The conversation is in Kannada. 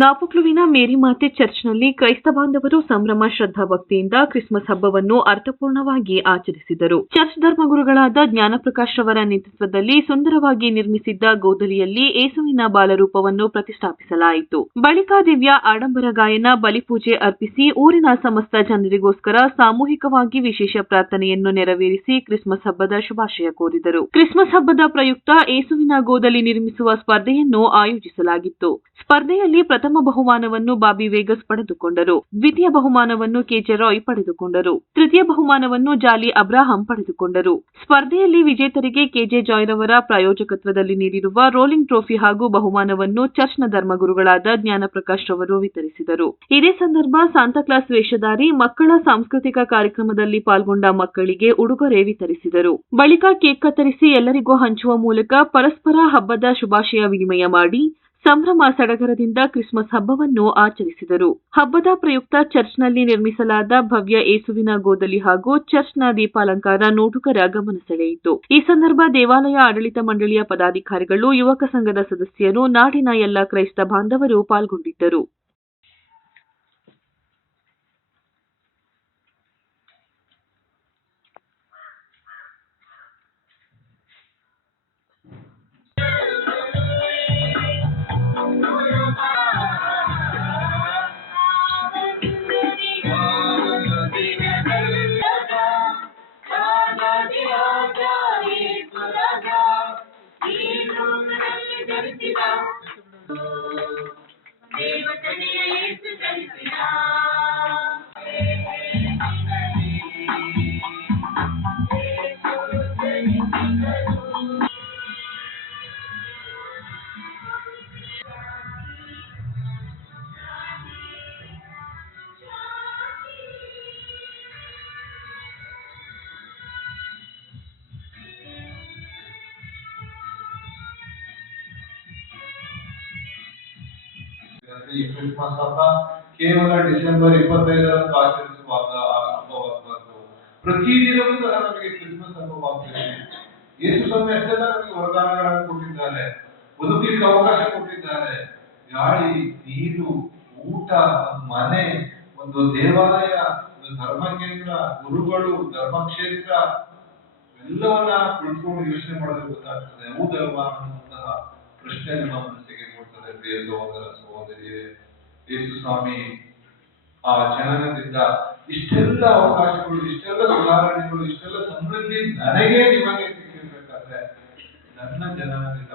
ನಾಪೊಕ್ಲುವಿನ ಮೇರಿ ಮಾತೆ ಚರ್ಚ್ನಲ್ಲಿ ಕ್ರೈಸ್ತ ಬಾಂಧವರು ಸಂಭ್ರಮ ಶ್ರದ್ಧಾ ಭಕ್ತಿಯಿಂದ ಕ್ರಿಸ್ಮಸ್ ಹಬ್ಬವನ್ನು ಅರ್ಥಪೂರ್ಣವಾಗಿ ಆಚರಿಸಿದರು. ಚರ್ಚ್ ಧರ್ಮಗುರುಗಳಾದ ಜ್ಞಾನಪ್ರಕಾಶ್ ರವರ ನೇತೃತ್ವದಲ್ಲಿ ಸುಂದರವಾಗಿ ನಿರ್ಮಿಸಿದ್ದ ಗೋದಲಿಯಲ್ಲಿ ಏಸುವಿನ ಬಾಲರೂಪವನ್ನು ಪ್ರತಿಷ್ಠಾಪಿಸಲಾಯಿತು. ಬಳಿಕ ದಿವ್ಯ ಆಡಂಬರ ಗಾಯನ, ಬಲಿಪೂಜೆ ಅರ್ಪಿಸಿ ಊರಿನ ಸಮಸ್ತ ಜನರಿಗೋಸ್ಕರ ಸಾಮೂಹಿಕವಾಗಿ ವಿಶೇಷ ಪ್ರಾರ್ಥನೆಯನ್ನು ನೆರವೇರಿಸಿ ಕ್ರಿಸ್ಮಸ್ ಹಬ್ಬದ ಶುಭಾಶಯ ಕೋರಿದರು. ಕ್ರಿಸ್ಮಸ್ ಹಬ್ಬದ ಪ್ರಯುಕ್ತ ಏಸುವಿನ ಗೋದಲಿ ನಿರ್ಮಿಸುವ ಸ್ಪರ್ಧೆಯನ್ನು ಆಯೋಜಿಸಲಾಗಿತ್ತು. ಸ್ಪರ್ಧೆಯಲ್ಲಿ ಪ್ರಥಮ ಬಹುಮಾನವನ್ನು ಬಾಬಿ ವೇಗಸ್ ಪಡೆದುಕೊಂಡರು. ದ್ವಿತೀಯ ಬಹುಮಾನವನ್ನು ಕೆಜೆ ರಾಯ್ ಪಡೆದುಕೊಂಡರು. ತೃತೀಯ ಬಹುಮಾನವನ್ನು ಜಾಲಿ ಅಬ್ರಾಹಂ ಪಡೆದುಕೊಂಡರು. ಸ್ಪರ್ಧೆಯಲ್ಲಿ ವಿಜೇತರಿಗೆ ಕೆಜೆ ಜಾಯ್ ರವರ ಪ್ರಾಯೋಜಕತ್ವದಲ್ಲಿ ನೀಡಿರುವ ರೋಲಿಂಗ್ ಟ್ರೋಫಿ ಹಾಗೂ ಬಹುಮಾನವನ್ನು ಚರ್ಚ್ನ ಧರ್ಮಗುರುಗಳಾದ ಜ್ಞಾನಪ್ರಕಾಶ್ ರವರು ವಿತರಿಸಿದರು. ಇದೇ ಸಂದರ್ಭ ಸಾಂತಾಕ್ಲಾಸ್ ವೇಷಧಾರಿ ಮಕ್ಕಳ ಸಾಂಸ್ಕೃತಿಕ ಕಾರ್ಯಕ್ರಮದಲ್ಲಿ ಪಾಲ್ಗೊಂಡ ಮಕ್ಕಳಿಗೆ ಉಡುಗೊರೆ ವಿತರಿಸಿದರು. ಬಳಿಕ ಕೇಕ್ ಕತ್ತರಿಸಿ ಎಲ್ಲರಿಗೂ ಹಂಚುವ ಮೂಲಕ ಪರಸ್ಪರ ಹಬ್ಬದ ಶುಭಾಶಯ ವಿನಿಮಯ ಮಾಡಿ ಸಂಭ್ರಮ ಸಡಗರದಿಂದ ಕ್ರಿಸ್ಮಸ್ ಹಬ್ಬವನ್ನು ಆಚರಿಸಿದರು. ಹಬ್ಬದ ಪ್ರಯುಕ್ತ ಚರ್ಚ್ನಲ್ಲಿ ನಿರ್ಮಿಸಲಾದ ಭವ್ಯ ಏಸುವಿನ ಗೋದಲಿ ಹಾಗೂ ಚರ್ಚ್ನ ದೀಪಾಲಂಕಾರ ನೋಡುಗರ ಗಮನ ಸೆಳೆಯಿತು. ಈ ಸಂದರ್ಭ ದೇವಾಲಯ ಆಡಳಿತ ಮಂಡಳಿಯ ಪದಾಧಿಕಾರಿಗಳು, ಯುವಕ ಸಂಘದ ಸದಸ್ಯರು, ನಾಡಿನ ಎಲ್ಲ ಕ್ರೈಸ್ತ ಬಾಂಧವರು ಪಾಲ್ಗೊಂಡಿದ್ದರು. ಈ ಕ್ರಿಸ್ಮಸ್ ಹಬ್ಬ ಕೇವಲ ಡಿಸೆಂಬರ್ 25ರಂದು ಆಚರಿಸುವ ಹಬ್ಬವಾಗಬಾರದು. ಪ್ರತಿದಿನವೂ ಸಹ ನಮಗೆ ಕ್ರಿಸ್ಮಸ್ ಹಬ್ಬವಾಗ್ತದೆ. ಯೇಸು ಸ್ವಾಮಿ ಅಷ್ಟೆಲ್ಲ ನಮಗೆ ವರದಾನಗಳನ್ನು ಕೊಟ್ಟಿದ್ದಾರೆ, ಬದುಕಲಿಕ್ಕೆ ಅವಕಾಶ ಕೊಟ್ಟಿದ್ದಾರೆ. ಗಾಳಿ, ನೀರು, ಊಟ, ಮನೆ, ಒಂದು ದೇವಾಲಯ, ಒಂದು ಧರ್ಮ ಕೇಂದ್ರ, ಗುರುಗಳು, ಧರ್ಮಕ್ಷೇತ್ರ ಎಲ್ಲವನ್ನ ಕುಳಿತುಕೊಂಡು ಯೋಚನೆ ಮಾಡಿದ್ರೆ ಗೊತ್ತಾಗ್ತದೆ. ಹೌದಲ್ವಾ ಅನ್ನುವಂತಹ ಪ್ರಶ್ನೆ ನಮ್ಮ ಮನಸ್ಸಿಗೆ ಮೂಡ್ತದೆ. ಪ್ರಿಯ ಸಹೋದರ ಸಹೋದರಿಯರೇ, ಯೇಸು ಸ್ವಾಮಿ ಆ ಜನನದಿಂದ ಇಷ್ಟೆಲ್ಲ ಅವಕಾಶಗಳು, ಇಷ್ಟೆಲ್ಲ ಸುಧಾರಣೆಗಳು, ಇಷ್ಟೆಲ್ಲ ಸಮೃದ್ಧಿ ನನಗೆ ನಿಮಗೆ ಸಿಕ್ಕಿರ್ಬೇಕಾದ್ರೆ ನನ್ನ ಜನನದಿಂದ